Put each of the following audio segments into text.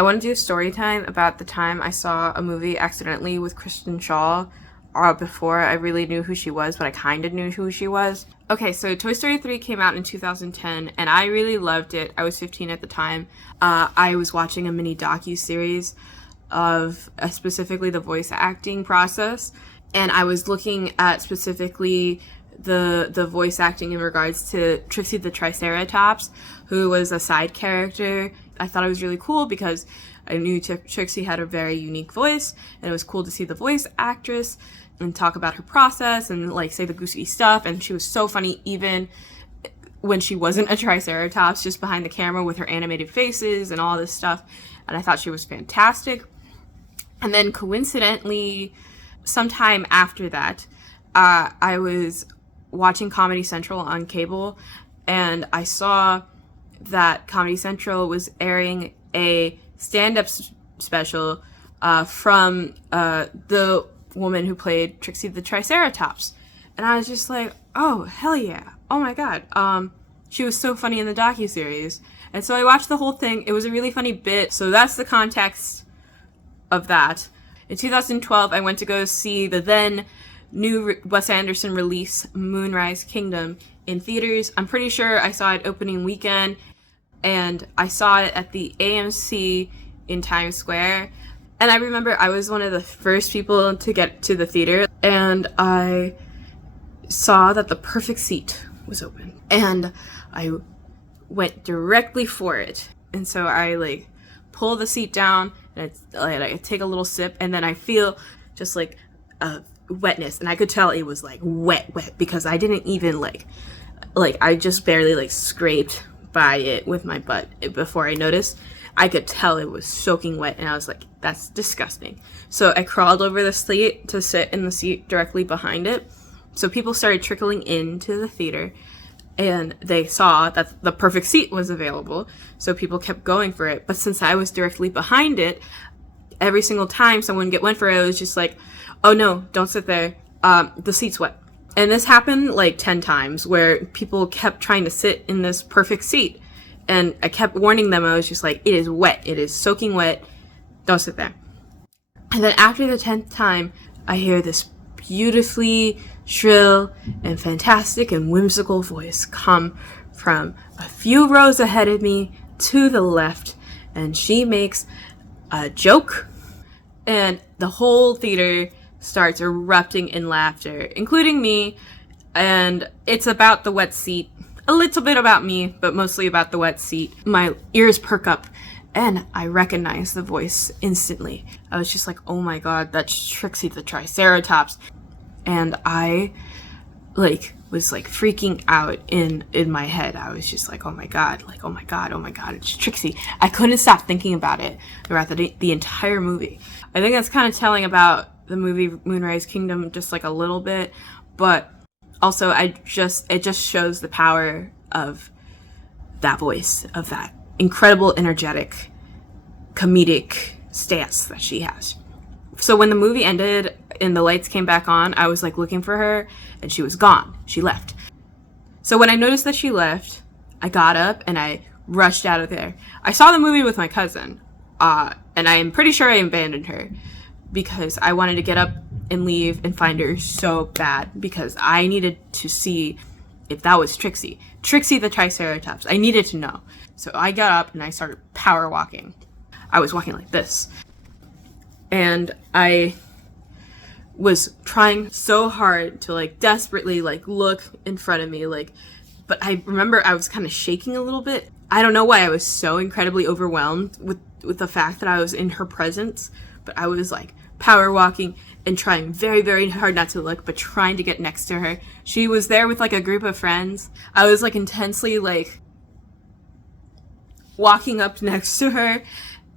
I want to do a story time about the time I saw a movie accidentally with Kristen Schaal before I really knew who she was, but I kind of knew who she was. Okay, so Toy Story 3 came out in 2010, and I really loved it. I was 15 at the time. I was watching a mini docu-series of specifically the voice acting process, and I was looking at specifically the voice acting in regards to Trixie the Triceratops, who was a side character. I thought it was really cool because I knew Trixie had a very unique voice, and it was cool to see the voice actress and talk about her process and like say the goofy stuff. And she was so funny even when she wasn't a Triceratops, just behind the camera with her animated faces and all this stuff. And I thought she was fantastic. And then coincidentally, sometime after that, I was watching Comedy Central on cable, and I saw that Comedy Central was airing a stand-up special from the woman who played Trixie the Triceratops. And I was just like, oh, hell yeah. Oh my god. She was so funny in the docuseries. And so I watched the whole thing. It was a really funny bit. So that's the context of that. In 2012, I went to go see the then new Wes Anderson release, Moonrise Kingdom, in theaters. I'm pretty sure I saw it opening weekend, and I saw it at the AMC in Times Square. And I remember I was one of the first people to get to the theater, and I saw that the perfect seat was open. And I went directly for it. And so I like pull the seat down, and I take a little sip, and then I feel just like a wetness. And I could tell it was like wet because I didn't even like I just barely like scraped by it with my butt before I noticed. I could tell it was soaking wet, and I was like, that's disgusting. So I crawled over the seat to sit in the seat directly behind it. So people started trickling into the theater, and they saw that the perfect seat was available. So people kept going for it. But since I was directly behind it, every single time someone went for it, it was just like, oh no, don't sit there. The seat's wet. And this happened like 10 times where people kept trying to sit in this perfect seat. And I kept warning them. I was just like, it is wet. It is soaking wet. Don't sit there. And then after the 10th time, I hear this beautifully shrill and fantastic and whimsical voice come from a few rows ahead of me to the left. And she makes a joke. And the whole theater starts erupting in laughter, including me. And it's about the wet seat. A little bit about me, but mostly about the wet seat. My ears perk up, and I recognize the voice instantly. I was just like, oh my god, that's Trixie the Triceratops. And I was freaking out in my head. I was just like, oh my god, it's Trixie. I couldn't stop thinking about it throughout the entire movie. I think that's kind of telling about the movie Moonrise Kingdom just like a little bit, but also it just shows the power of that voice, of that incredible, energetic, comedic stance that she has. So when the movie ended and the lights came back on, I was like looking for her, and she was gone. She left. So when I noticed that she left, I got up and I rushed out of there. I saw the movie with my cousin, and I am pretty sure I abandoned her because I wanted to get up and leave and find her so bad because I needed to see if that was Trixie the Triceratops. I needed to know. So I got up and I started power walking. I was walking like this. And I was trying so hard to desperately look in front of me, but I remember I was kind of shaking a little bit. I don't know why I was so incredibly overwhelmed with the fact that I was in her presence, but I was power walking and trying very, very hard not to look, but trying to get next to her. She was there with a group of friends. I was intensely walking up next to her,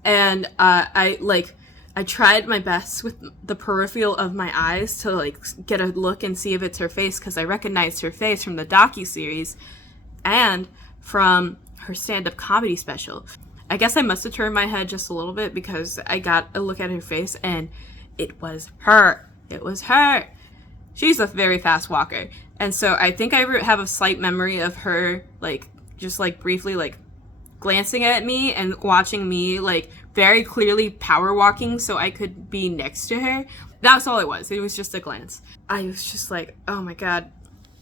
and I tried my best with the peripheral of my eyes to get a look and see if it's her face, because I recognized her face from the docuseries and from her stand-up comedy special. I guess I must have turned my head just a little bit because I got a look at her face, and it was her. It was her. She's a very fast walker. And so I think I have a slight memory of her, just briefly, glancing at me and watching me, very clearly power walking so I could be next to her. That's all it was. It was just a glance. I was just like, oh my god.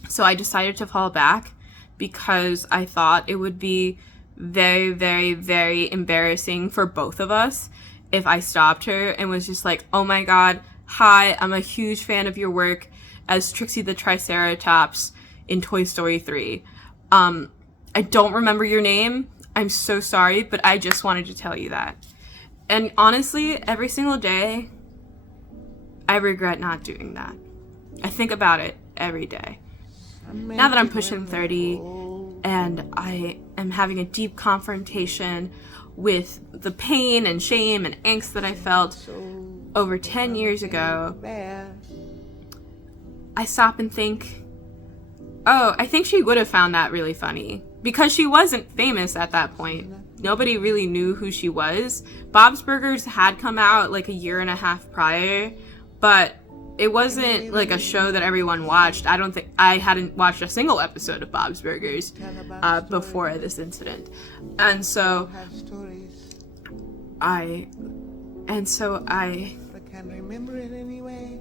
So I decided to fall back because I thought it would be very, very, very embarrassing for both of us if I stopped her and was just like, oh my god, hi, I'm a huge fan of your work as Trixie the Triceratops in Toy Story 3. I don't remember your name. I'm so sorry, but I just wanted to tell you that. And honestly, every single day, I regret not doing that. I think about it every day. Now that I'm pushing 30 and I am having a deep confrontation with the pain and shame and angst that I felt over 10 years ago, I stop and think, oh, I think she would have found that really funny. Because she wasn't famous at that point. Nobody really knew who she was. Bob's Burgers had come out like a year and a half prior, but it wasn't like a show that everyone watched. I hadn't watched a single episode of Bob's Burgers before this incident. And so I can remember it anyway.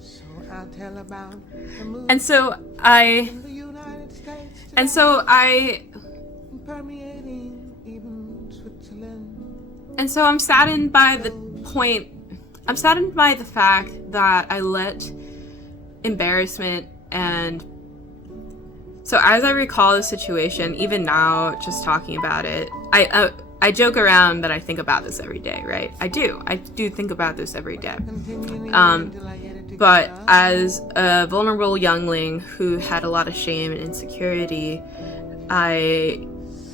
So I'll tell about the movie. And so I'm saddened by the fact that I let embarrassment and so as I recall the situation, even now, just talking about it, I joke around that I think about this every day, right? I do think about this every day. But as a vulnerable youngling who had a lot of shame and insecurity, I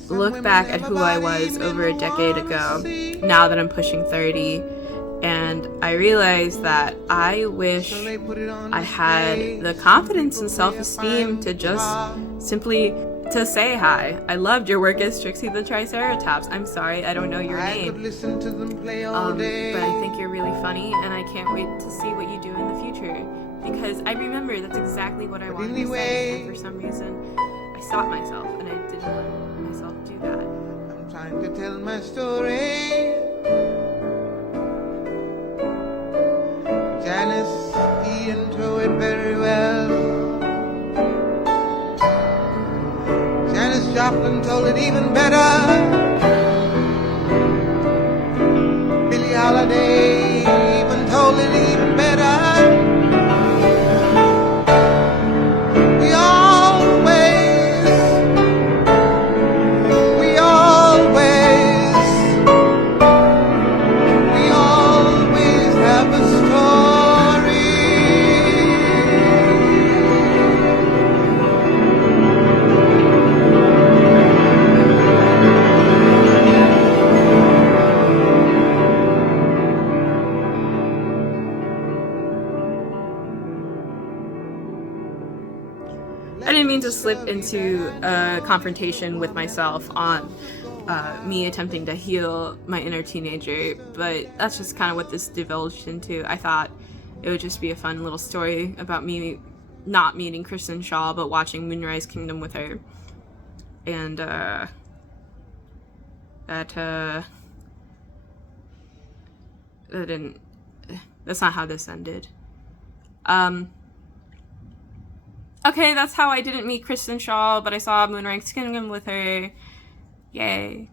look back at who I was over a decade ago, now that I'm pushing 30, and I realize that I wish I had the confidence and self-esteem to just simply to say hi. I loved your work as Trixie the Triceratops. I'm sorry, I don't know your name. But I think you're really funny, and I can't wait to see what you do in the future. Because I remember that's exactly what I wanted to say, and for some reason, I stopped myself, and I didn't let myself do that. I'm trying to tell my story. Janice Ian told it very well. Janis Joplin told it even better. Billie Holiday even told it even better. We always have a story. I didn't mean to slip into a confrontation with myself on me attempting to heal my inner teenager, but that's just kind of what this divulged into. I thought it would just be a fun little story about me not meeting Kristen Schaal, but watching Moonrise Kingdom with her. And that's not how this ended. Okay, that's how I didn't meet Kristen Schaal, but I saw Moonrise Kingdom with her. Yay.